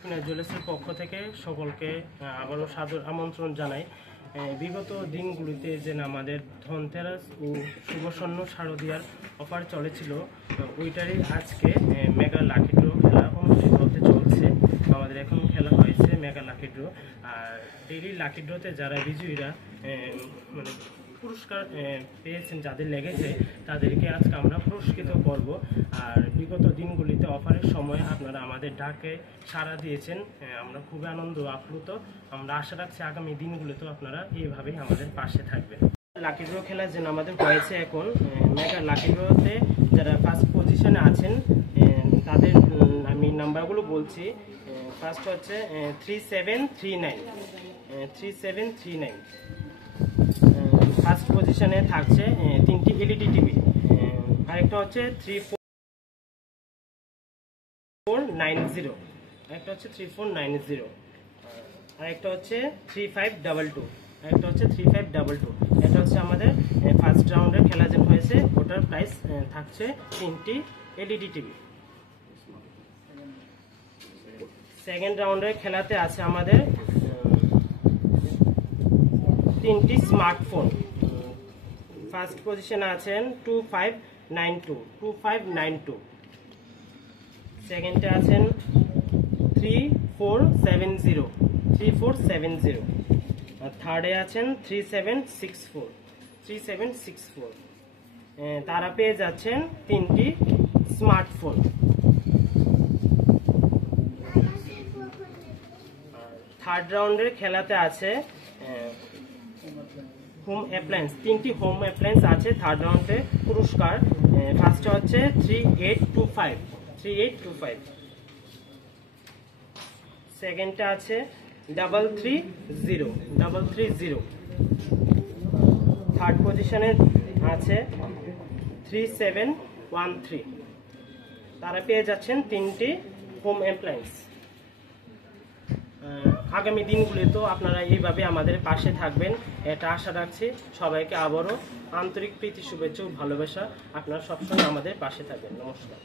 জুয়েলার্সের পক্ষ থেকে সকলকে আবারও সাদর আমন্ত্রণ জানাই। বিগত দিনগুলিতে যে আমাদের ধনতেরাস ও শুভস্বর্ণ শারদীয়ার অফার চলেছিল, ওইটারই আজকে মেগা লাকি ড্র খেলা অনুষ্ঠিত হতে চলছে। আমাদের এখন খেলা হয়েছে মেগা লাকি ড্র। আর ডেইলি লাকি ড্রতে যারা বিজয়ীরা মানে পুরস্কার পেয়েছেন, যাদের লেগেছে তাদেরকে আজকে আমরা পুরস্কৃত করব। আর বিগত দিনগুলিতে অফারের সময় আপনারা আমাদের ডাকে সাড়া দিয়েছেন, আমরা খুবই আনন্দ আপ্লুত। আমরা আশা রাখছি আগামী দিনগুলিতেও আপনারা এইভাবেই আমাদের পাশে থাকবেন। লাকি ড্র খেলা যেন আমাদের হয়েছে এখন মেগা লাকি ড্রতে যারা ফার্স্ট পজিশনে আছেন তাদের আমি নাম্বারগুলো বলছি। ফার্স্ট হচ্ছে 3739 ফার্স্ট পজিশনে থাকছে 3টি এলইডি টিভি। আরেকটা হচ্ছে 3490, আরেকটা হচ্ছে 3490, আরেকটা হচ্ছে 3522, আরেকটা হচ্ছে 3522। এটা হচ্ছে আমাদের ফার্স্ট রাউন্ডের খেলা যেন হয়েছে, ওটার প্রাইস থাকছে 3টি এলইডি টিভি। সেকেন্ড রাউন্ডের খেলাতে আছে আমাদের 3টি স্মার্টফোন। ফার্স্ট পজিশনে আছেন 2592, সেকেন্ডে আছেন 3470, আর থার্ডে আছেন 3764। তারা পেয়ে যাচ্ছেন 3টি স্মার্টফোন। থার্ড রাউন্ডের খেলাতে আছে হোম অ্যাপ্লায়েন্স, 3টি হোম অ্যাপ্লায়েন্স আছে থার্ড রাউন্ডে পুরস্কার। ফার্স্টে হচ্ছে 3825, সেকেন্ডটা আছে 330, থার্ড পজিশনে আছে 3713। তারা পেয়ে যাচ্ছেন 3টি হোম অ্যাপ্লায়েন্স। আগামী দিনগুলিতেও আপনারা এইভাবে আমাদের পাশে থাকবেন, এটা আশা রাখছি। সবাইকে আবারও আন্তরিক প্রীতি, শুভেচ্ছা ও ভালোবাসা। আপনারা সবসময় আমাদের পাশে থাকবেন। নমস্কার।